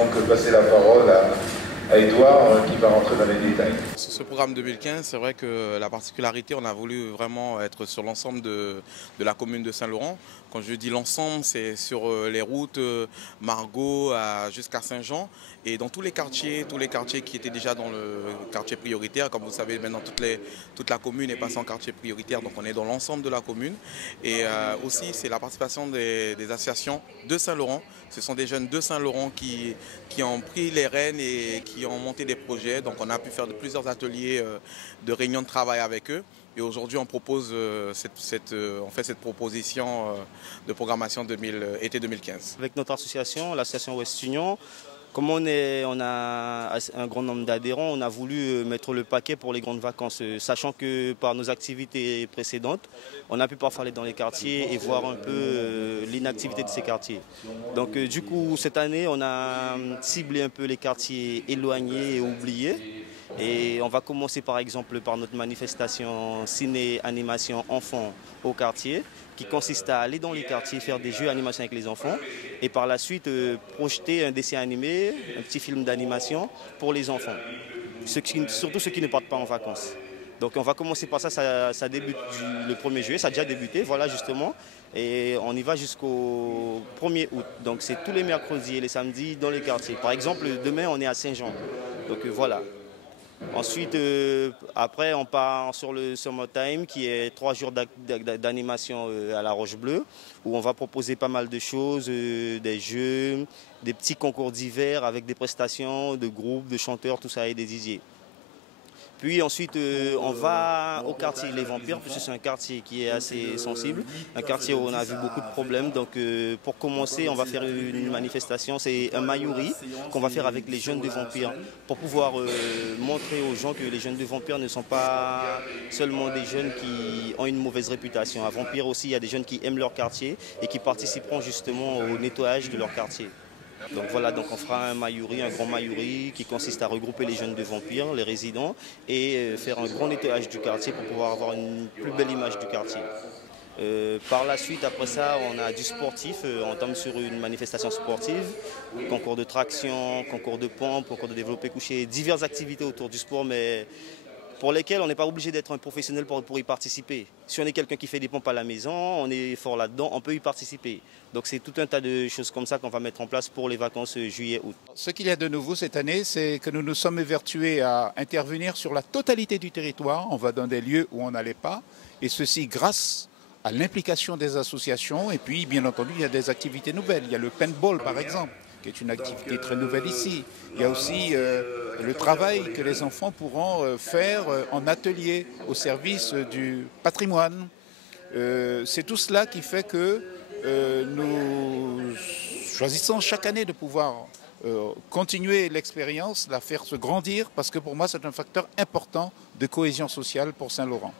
donc passer la parole à Edouard qui va rentrer dans les détails. Sur ce programme 2015, c'est vrai que la particularité, on a voulu vraiment être sur l'ensemble de la commune de Saint-Laurent. Quand je dis l'ensemble, c'est sur les routes Margot jusqu'à Saint-Jean et dans tous les quartiers qui étaient déjà dans le quartier prioritaire. Comme vous savez, maintenant toute la commune est passée en quartier prioritaire, donc on est dans l'ensemble de la commune. Et aussi, c'est la participation des associations de Saint-Laurent. Ce sont des jeunes de Saint-Laurent qui ont pris les rênes et qui ont monté des projets. Donc on a pu faire plusieurs ateliers de réunions de travail avec eux. Et aujourd'hui, on propose cette proposition de programmation été 2015. Avec notre association, l'association Ouest Union, comme on a un grand nombre d'adhérents, on a voulu mettre le paquet pour les grandes vacances, sachant que par nos activités précédentes, on a pu parfois aller dans les quartiers et voir un peu l'inactivité de ces quartiers. Donc du coup, cette année, on a ciblé un peu les quartiers éloignés et oubliés. Et on va commencer par exemple par notre manifestation ciné-animation enfants au quartier, qui consiste à aller dans les quartiers, faire des jeux d'animation avec les enfants et par la suite projeter un dessin animé, un petit film d'animation pour les enfants, surtout ceux qui ne partent pas en vacances. Donc on va commencer par ça, ça débute le 1er juillet, ça a déjà débuté, voilà justement, et on y va jusqu'au 1er août. Donc c'est tous les mercredis et les samedis dans les quartiers. Par exemple, demain on est à Saint-Jean, donc voilà. Ensuite, après, on part sur le Summertime, qui est 3 jours d'animation à la Roche Bleue, où on va proposer pas mal de choses, des jeux, des petits concours d'hiver avec des prestations de groupes, de chanteurs, tout ça et des DJ. Puis ensuite, on va au quartier Les Vampires, puisque c'est un quartier qui est assez sensible, un quartier où on a vu beaucoup de problèmes. Donc pour commencer, on va faire une manifestation, c'est un Mayuri qu'on va faire avec les jeunes de vampires, pour pouvoir montrer aux gens que les jeunes de vampires ne sont pas seulement des jeunes qui ont une mauvaise réputation. À Vampire aussi, il y a des jeunes qui aiment leur quartier et qui participeront justement au nettoyage de leur quartier. Donc voilà, donc on fera un Mayuri, un grand Mayuri qui consiste à regrouper les jeunes de vampires, les résidents, et faire un grand nettoyage du quartier pour pouvoir avoir une plus belle image du quartier. Par la suite, après ça, on a du sportif, on tombe sur une manifestation sportive, concours de traction, concours de pompe, concours de développé couché, diverses activités autour du sport, mais pour lesquelles on n'est pas obligé d'être un professionnel pour y participer. Si on est quelqu'un qui fait des pompes à la maison, on est fort là-dedans, on peut y participer. Donc c'est tout un tas de choses comme ça qu'on va mettre en place pour les vacances juillet-août. Ce qu'il y a de nouveau cette année, c'est que nous nous sommes évertués à intervenir sur la totalité du territoire. On va dans des lieux où on n'allait pas, et ceci grâce à l'implication des associations. Et puis, bien entendu, il y a des activités nouvelles. Il y a le paintball, par exemple, qui est une activité très nouvelle ici. Il y a aussi le travail que les enfants pourront faire en atelier au service du patrimoine. C'est tout cela qui fait que nous choisissons chaque année de pouvoir continuer l'expérience, la faire se grandir, parce que pour moi c'est un facteur important de cohésion sociale pour Saint-Laurent.